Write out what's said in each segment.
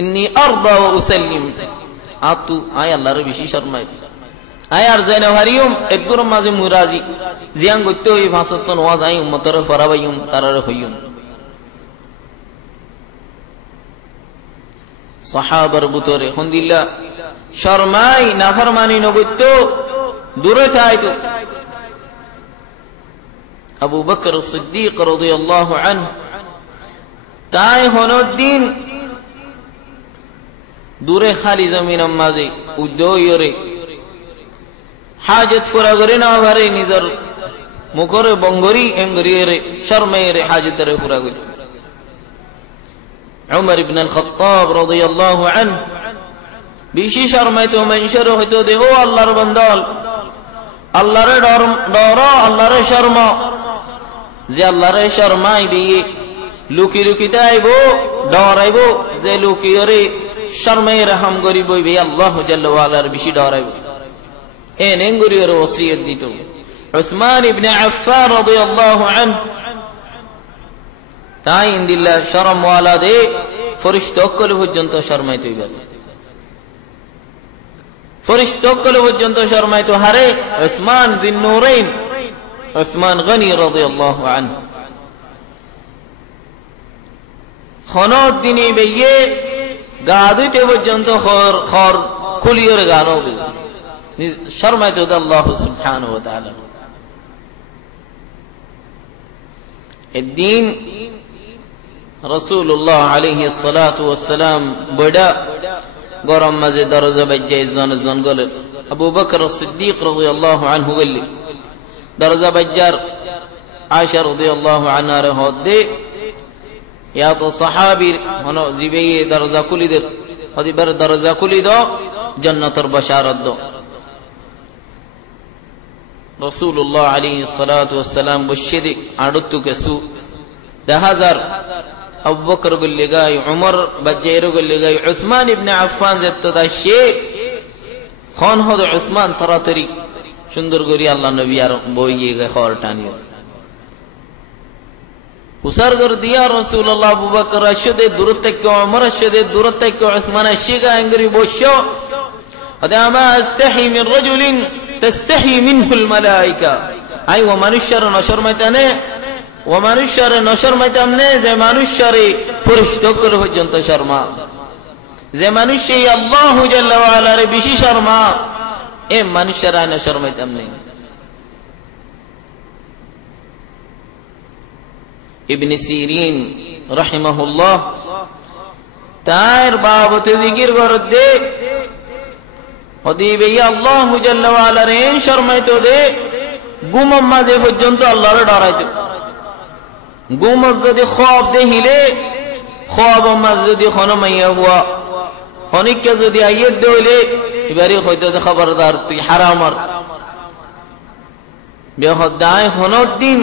ইন্নী আরদা ওয়া উসাল্লিম আতু আয় আল্লাহর বেশি শর্মাই আয় আর জানা হারিয়ম একদুর মাঝে মুরাজি জিয়াং গত্তে ওই ভাষাত ওয়াজ আই উম্মতর ফরাবাইম তারার হইয়ম সাহাবার বুতরে হন্দিল্লা শর্মাই নাফরমানি নগত্য দূরে চাইতো আবু বকর সিদ্দিক রাদিয়াল্লাহু আনহু তাই হনদ্দিন দূরে খালি জমিন মাঝে উদ্দয়রে হাজত পুরা করে না ভারে নিজের মুখরে বঙ্গরি এঙ্গরিয়ে শর্মাইরে হাজতরে পুরা করে উমর ইবনে আল খাত্তাব রাদিয়াল্লাহু আনহু বেশি শর্মাইতো মানুষের হয়তো দে ও আল্লাহর বান্দাল আল্লাহরে ডর আল্লাহরে শর্মা যে আল্লাহরে শর্মাই দিয়ে লুকি লুকি আইবো ডরাইব যে লুকিয়রে শর্মাই রহম করিব বে আল্লাহ জাল্লা ওয়া আলার বেশি ডরাইব এ নেঙ্গুরিয়র ওসিয়ত দিত উসমান ইবনে আফফান রাদিয়াল্লাহু আনহু তাই ইনদিল্লাহ শরম ওয়ালা দে ফরিশতা কল পর্যন্ত শর্মাইতো গেল ফরিশতা কল পর্যন্ত শর্মাইতো হারে উসমান যিন নূরাইন উসমান গনি রাদিয়াল্লাহু আনহু খনদ দিনে বেয়ে গাদুতে পর্যন্ত খর খুলিয়র গানো শর্মাইতো আল্লাহ সুবহানাহু ওয়া তাআলা الدين রাসূলুল্লাহ আলাইহিস সালাতু ওয়াস সালাম বড়া গরম মাঝে দরজা বাজে জন গলে আবু বকর সিদ্দিক রাদিয়াল্লাহু আনহু গলি দরজা বাজার আয়েশা রাদিয়াল্লাহু আনহা রে হদে ইয়া তো সাহাবীর হনো জিবে দরজা খুলি দে হদিবার দরজা খুলি দাও জান্নাতের বাশারত দাও রাসূলুল্লাহ আলাইহিস সালাতু ওয়াস সালাম বশিদি আড়তু কেসু 10000 আবু বকর গলি গায় উমর বাজের গলি গায় উসমান ইবনে আফফান যেতদা শে খন হদ উসমান তারাতরি সুন্দর করি আল্লাহ নবী আর বইয়ে গে খর টানিও উসার কর দিয়া রাসূলুল্লাহ আবু বকর আশদে দূরত্ব কে উমর আশদে দূরত্ব কে উসমান আশিগা আঙ্গরি বসো আদামা আস্তাহি মিন রাজুলিন তাস্তাহি মিনহুল মালায়েকা আই ওয়া মানুষের নশরমাইতানে ওয়া মানুষের নশরমাইতামনে যে মানুষের ফরিশতা কল পর্যন্ত শর্মা যে মানুষই আল্লাহ জাল্লা ওয়া আলার বেশি শর্মা এ মানুষের নশরমাইতামনে ইবনে সিরিন রাহিমাহুল্লাহ তার বাবতে জিকির করতে হদিবে আল্লাহ জাল্লা ওয়া আলার এন শর্মাইতো দে গুম মাঝে পর্যন্ত আল্লাহর ডরাইতো গুম যদি খব দেহিলে খব মাঝ যদি খনমাইয়া হুয়া খনিককে যদি আইয়ত দেইলে এবারে হয়তো খবরদার তুই হারামর বেহদায় হনদিন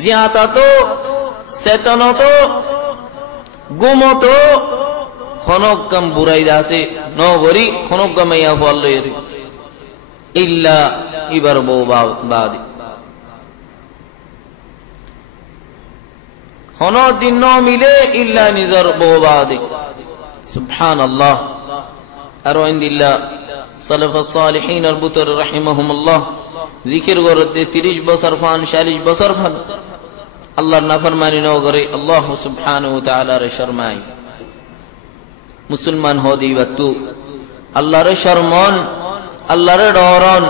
জিয়াতাতো চেতনতো গুমতো খনকম বুরাই আছে নগরি খনকমাইয়া বললের ইল্লা ইবার বাদ হনদিন ন মিলে ইল্লা নিজর বাদ সুবহানাল্লাহ আর ইনদিল্লাহ সালাফুস সালিহিন আর বুতর রাহিমাহুমুল্লাহ জিকির করতে 30 বছর ফান 40 বছর ফান আল্লাহর নাফরমানি ন করে আল্লাহ সুবহানাহু ওয়া তাআলার শর্মাই মুসলমান হদি বাতু আল্লাহর শরমন আল্লাহর ডরন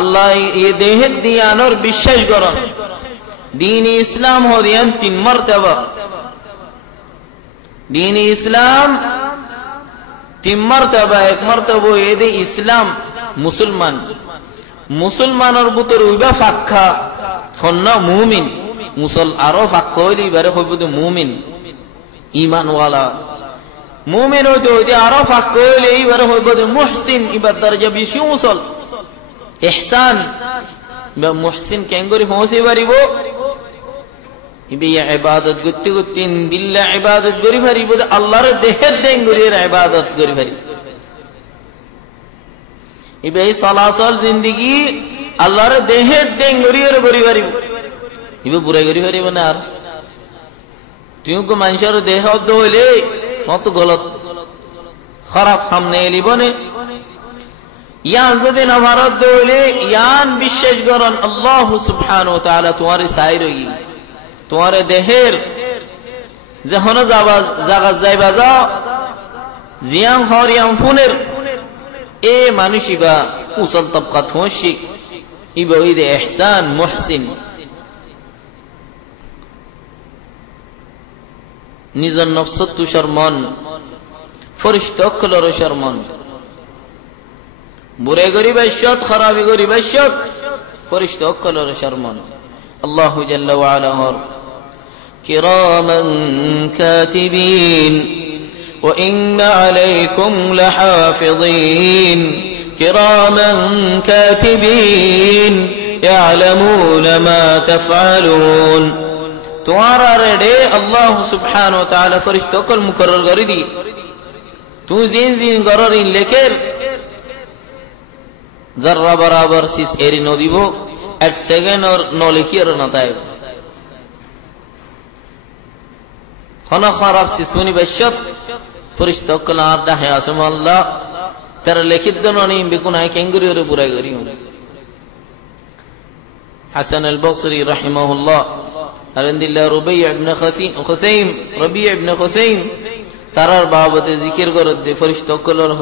আল্লাহ এই দেহে দিয়ানোর বিশ্বাস করন দ্বীন ইসলাম হদিয়ান 3 মর্তবা দ্বীন ইসলাম 3 মর্তবা এক মর্তবা এদে ইসলাম মুসলমান মুসলমানের ভিতর উইবা ফাক্কা হন্না মুমিন মুসল আরো ফাক্কা হইলি বারে হইব মুমিন ঈমান ওয়ালা মুমিন হইতে হইতে আরো ফাক্কা হইলে এইবারে হইব মুহসিন ইবার দরজা বেশি মুসল ইহসান বা মুহসিন কেঙ্গরি পৌঁছে পারিব ইবে ইবাদত করতে করতে দিল্লা ইবাদত করি পারিব আল্লাহর দেহের দেঙ্গুরির ইবাদত করি পারিব ইবে সালাসল জিন্দেগি আল্লাহর দেহের দেঙ্গুরির করি পারিব ইবে বুড়াই করি পারিব না আর তুই কো মানুষের দেহ হইলে কত গলত খারাপ সামনে এলিবনে ইয়ান যদি না ভারত দইলে ইয়ান বিশ্বাস করন আল্লাহ সুবহানাহু ওয়া তাআলা তোমারে চাই রই তোমারে দেহের যখন জায়গা যাইবা যাও জিয়াম হরিয়াম ফুনের এ মানুষিবা উসল তবকাত হশি ইবা ইদে ইহসান মুহসিন নিজের নফসত তুষার মন ফরিশতা অকলর শর্মন বুরে গরিব ইজ্জত খারাপি গরিব ইজ্জত ফরিশতা অকলর শর্মন আল্লাহ জাল্লা ওয়া আলা হর কিরামান কাতিবিন ওয়া ইন্না আলাইকুম লাহাফিযিন কিরামান কাতিবিন ইয়ালামুনা মা তাফআলুন তোমারা রেডে আল্লাহ সুবহানাহু ওয়া তাআলা ফরিশতা অকল মুকরর করে দি तू जिन जिन गरर इन लेकर जर्रा बराबर सिस एरी नो दिबो एट सेकेंड और नो लिखियर न ताय खना खराब सिसुनी बशत फरिश्ता कलार दा है असम अल्लाह तेरा लिखित दोनों नहीं बिकुनाय केंगरी और बुराई करी हूं हसन अल-बसरी रहमहुल्लाह अरंदिल्ला रुबई इब्न खुसैम रबी इब्न खुसैम তারার বাবতে জিকির করে দে ফরিশতা কলর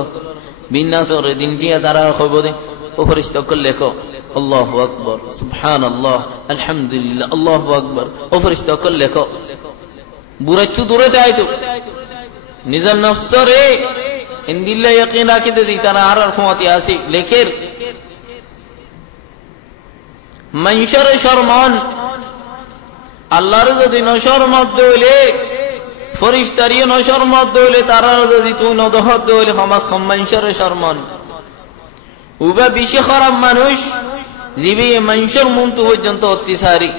বিন্যাস করে দিনটিয়া তারার খবরে ও ফরিশতা কল লেখো আল্লাহু আকবার সুবহানাল্লাহ আলহামদুলিল্লাহ আল্লাহু আকবার ও ফরিশতা কল লেখো বুরাচু দূরে যাইতো নিজের নফসরে ইনদিল্লাহ ইয়াকিন রাখিতে দি তারা আর ফমতি আসি লেখের মানশর শরমান আল্লাহর যদি নশরমত দইলে ফরিশতারিও নশরমত দইলে তারা যদি তুই নদহত দইলে সমাজ সম্মানশরে শরমান উবা বিশে খারাপ মানুষ জিবি মানশর মুন্তু পর্যন্ত অত্যাচারী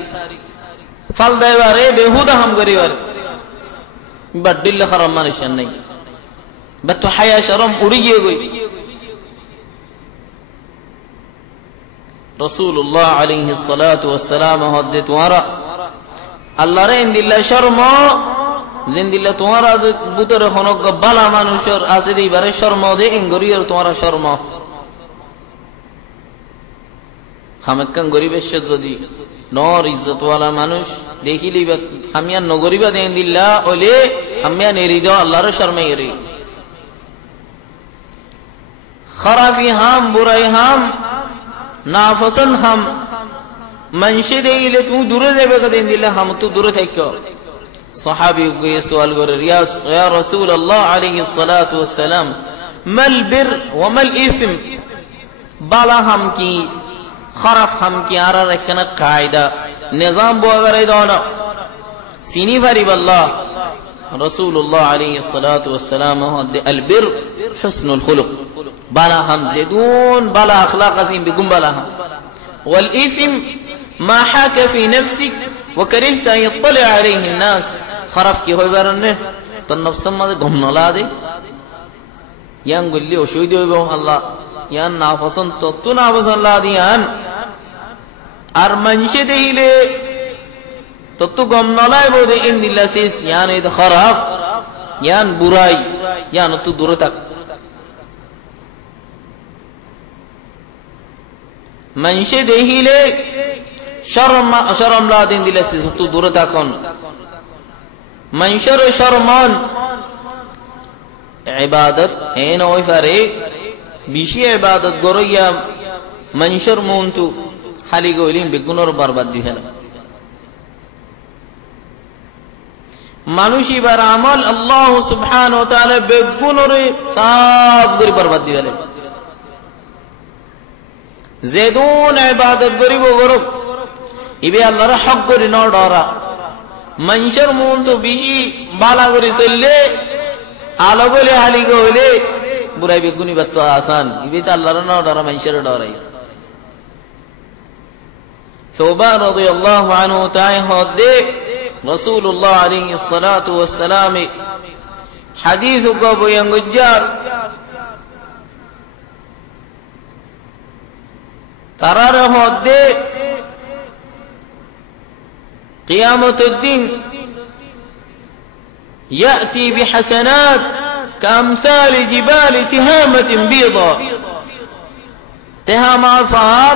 ফাল দেবারে বেহুদা হাম করিবার বাড্ডিল্লা খারাপ মানুষ নাই বাত হায়া শরম উড়ি গিয়ে গই রাসূলুল্লাহ আলাইহিস সালাতু ওয়াস সালাম হদ্দে তোমারা আল্লাহরে ইনদিল্লাহ শরম জিন্দিল্লাহ তোমারা বুতরে হনক বালা মানুষের আছে দিবারে শরম দে ইনগরিয়র তোমারা শরম খামেকান গরিবের যদি নর ইজ্জতওয়ালা মানুষ দেখিলি হামিয়া নগরিবা দেন দিল্লাহ ওলে হামিয়া নেরি দাও আল্লাহর শরমে এরি খারাফি হাম বুরাই হাম নাফসন হাম মানশে দেইলে তুমি দূরে যাবে কদিন দিল্লাহ হাম তো দূরে থাকো صحابي سؤال قال يا رسول الله عليه الصلاة والسلام ما البر وما الإثم بالا هم کی خرف هم کی آرہ رکھنا قاعدہ نظام بو اگر ایدونا سینی بھری باللہ رسول الله عليه الصلاة والسلام البر حسن الخلق بالا هم زيدون بالا اخلاق عظيم بقم بالا هم والإثم ما حاك في نفسك وكرهت أن يطلع عليه الناس خرف کی ہوئی برنے تو نفس مد گھمنا لا دے یان گلی او شوی دی بو اللہ یان نافسن تو نافسن لا دیان ار منشے دیلے تو گھمنا لا بو دے ان دل سیس یان اید خرف یان برائی یان تو دور تک منشے دیلے شرم لا دین دل سیس تو دور تکون منشر শরমান ইবাদত এন ওই পারে বেশি ইবাদত গরইয়া منشر মুন্তু খালি গইলিন বেগুনর বরবাদ দিহেন মানুষ ইবার আমল আল্লাহ সুবহানাহু ওয়া তাআলা বেগুনরে সাফ করে বরবাদ দিবেন জেদুন ইবাদত করিব গরব ইবে আল্লাহর হক করি ন ডরা منشر মুন্তু বেশি বালা করে চললে আলো গলে হালি গলে বুড়াই বেগুনি বাত আসান ইবে তো আল্লাহর না ডরা منشر ডরাই ثوبان রাদিয়াল্লাহু আনহু তাই হদে রাসূলুল্লাহ আলাইহিস সালাতু ওয়াস সালাম হাদিস কো বয়ান গুজার তারার হদে قيامة الدين يأتي بحسنات কামসালি জিবালি তিহামাতিন বিদা তেহামা ফার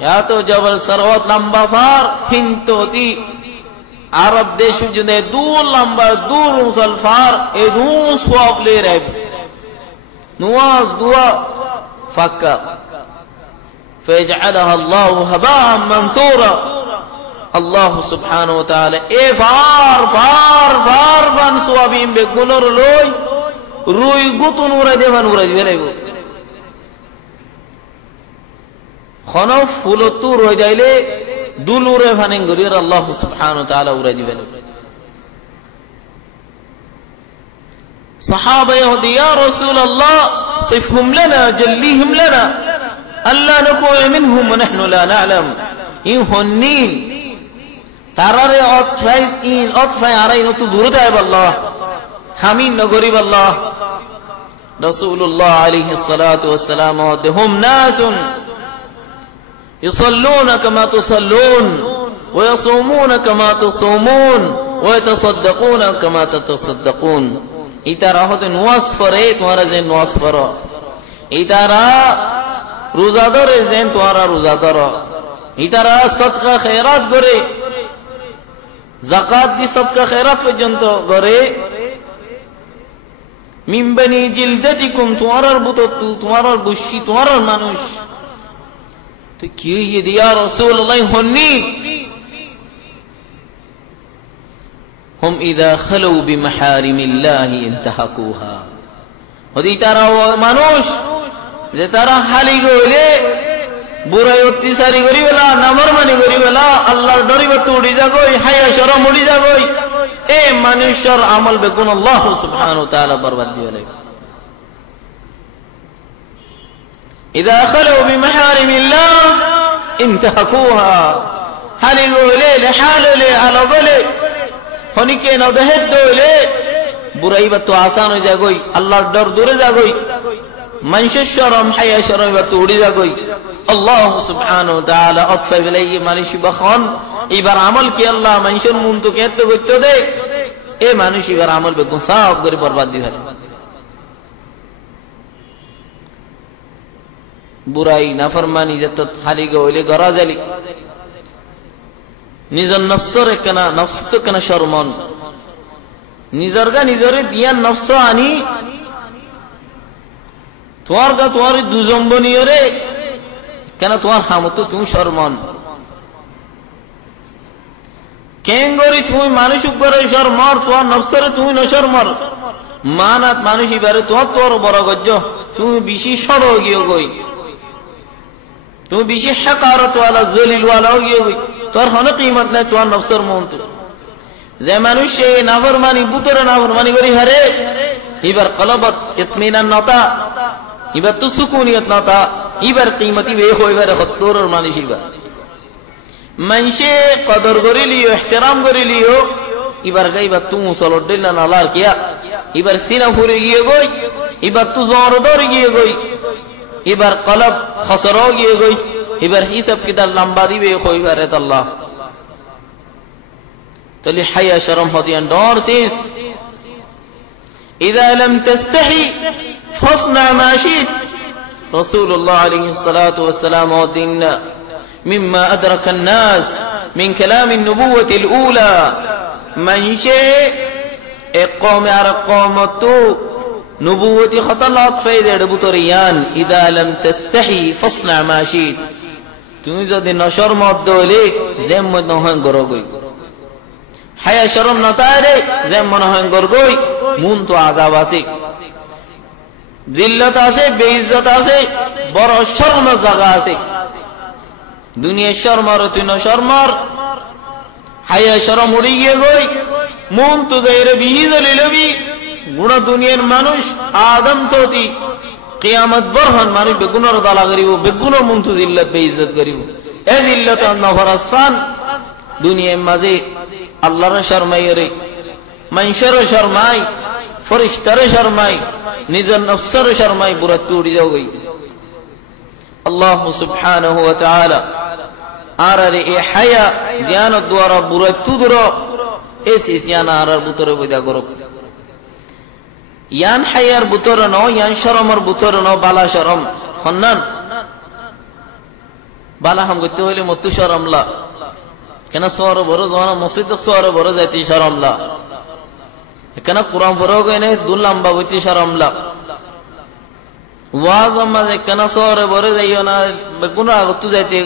या तो जबल सर्वत लंबा फार हिंतोती अरब देश जुने दूर लंबा दूर उसल फार ए दूर स्वाप ले रहे नवाज दुआ फक्का फयजअलहा अल्लाह हबाअ मंसूरा अल्लाह सुब्हानहु व तआला ए फार फार फार बन स्वाबीम बे गुनर लोय रुई गुतुन उरा देवन उरा दिलेगो खनो फुलतु रह जाइले दुलुरे फानिं गरिर अल्लाह सुब्हानहु व तआला उरा दिबेन सहाबा यहूदी या रसूल अल्लाह सिफहुम लना जल्लिहिम लना अल्ला नकुन मिनहुम व नहनु ला नअलम इन हुन्नीन तारारे अतफाइस इन अतफाइ आराइन तु दुरता है अल्लाह हमीन नगरिब अल्लाह रसूलुल्लाह अलैहि सल्लतु वस्सलाम हम नासुन يصلون كما تصلون ويصومون كما تصومون ويتصدقون كما تتصدقون इतारा होते नमाज पढ़े तुम्हारा जेन नमाज पढ़ो इतारा रोजादार जेन तुम्हारा रोजादार इतारा सदका खैरात करे जाकात दी सदका खैरात पर्यंत करे मिन बनी जिल्दतिकुम तुम्हारा बुतो तुम्हारा गुशी तुम्हारा मानुष तो क्यों ये दिया रसूलुल्लाह हुन्नी हम इदा खलू बिमहारिमिल्लाह इंतहकुहा होदी तारा वो मानुष जे तारा हाली गोले बुराई अत्याचारी करिबेला नामरमानी करिबेला अल्लाहर डरिबे उड़ी जागोई हाया शरम उड़ी जागोई ए मनुष्यर अमल बेकुन अल्लाह सुब्हानहु व तआला बर्बाद दिबेले إذا خلوا بمحارم الله انتهكوها حالي قولي لحالي على ظلي خنيكي نودهد دولي برائی باتو آسان ہو جاگوئی اللہ ڈر دور جاگوئی منش الشرم حیا شرم باتو اڑی جاگوئی اللہ سبحانہ وتعالی اطفہ بلی مانشی بخون ایبار عمل کی اللہ منشن مونتو کہتے گوئتو دے اے مانشی بار عمل بکن صاف گری برباد دی بھلے बुराई नाफरमानी जत हाली गोले गराजली निजर नफ्सर कना नफ्स तो कना शर्मन निजरगा निजरे दिया नफ्स आनी तुआर का तुआरी दुजंबनी रे कना तुआर हामतो तू शर्मन केंगोरी तू मानुष करे शर्मर तुआर नफ्सरे तू न शर्मर मानात मानुषी बारे तुआर तोर बड़ा गज्जो तू बिशी शड़ो गियो गोई तू बिशी हकारत वाला जलील वाला हो गया तोर हन कीमत नहीं तुआर नफ्सर मोंतु जे मनुष्य नाफरमानी बुतरे नाफरमानी करी हरे इबर कलबत इत्मीनान नता इबर तो सुकूनियत नता इबर कीमती वे हो इबर खत्तोर और मानिशी बा मनशे कदर करी लियो एहतराम करी लियो इबर गई बा तू सलोडिल ना नालार किया इबर सीना फुरी गिए गोई इबर तू जोरदार गिए गोई इबर कलब खसरो गिए गोई इबर हिसाब किताब लंबा दी वे खोई बारे अल्लाह तली हया शर्म होती है डर सीस इदा लम तस्तही फस्ना मा शित रसूलुल्लाह अलैहि सल्लतु वस्सलाम वदिना मिम्मा अदरक الناس من كلام النبوة الأولى من شيء اقوم على قومته نبوتي خطلات فايدة بطريان إذا لم تستحي فاصنع ما شئت تنزد النشر مبدولي زم نهان غرغوي حيا شرم نتاري زم نهان غرغوي مونتو عذاب آسي ذلت آسي بيزت آسي برا شرم زغا آسي دنیا شرمار تو نشرمار حيا شرم উড়িয়ে গই মন তো গায়রে বিহিজলি লবি গুণা দুনিয়ার মানুষ আদম তোতি কিয়ামত বরহন মানুষ বেগুনর দালা করিব বেগুনর মন তো জিল্লাত বেইজ্জত করিব এ জিল্লাত নফর আসফান দুনিয়ার মাঝে আল্লাহর শরমাইরে মানুষের শরমাই ফেরেশতার শরমাই নিজের নফসের শরমাই বুরাত উড়ি যাও গই আল্লাহ সুবহানাহু ওয়া তাআলা আরারে এ হায়া জিয়ানত দ্বারা বুরাত তুদর এসি সিয়ানা আরার বুতরে বইদা করব ইয়ান হায়ার বুতর ন ইয়ান শরমর বুতর ন বালা শরম হন্নান বালা হাম করতে হইলে মতু শরমলা কেন সর বড় জোয়ান মসজিদ সর বড় যাইতি শরমলা কেন কোরআন বড় গেনে দুল্লাম্বা বইতি শরমলা ওয়াজ আমাদের কেন সর বড় যাইও না বেগুন আগত যাইতে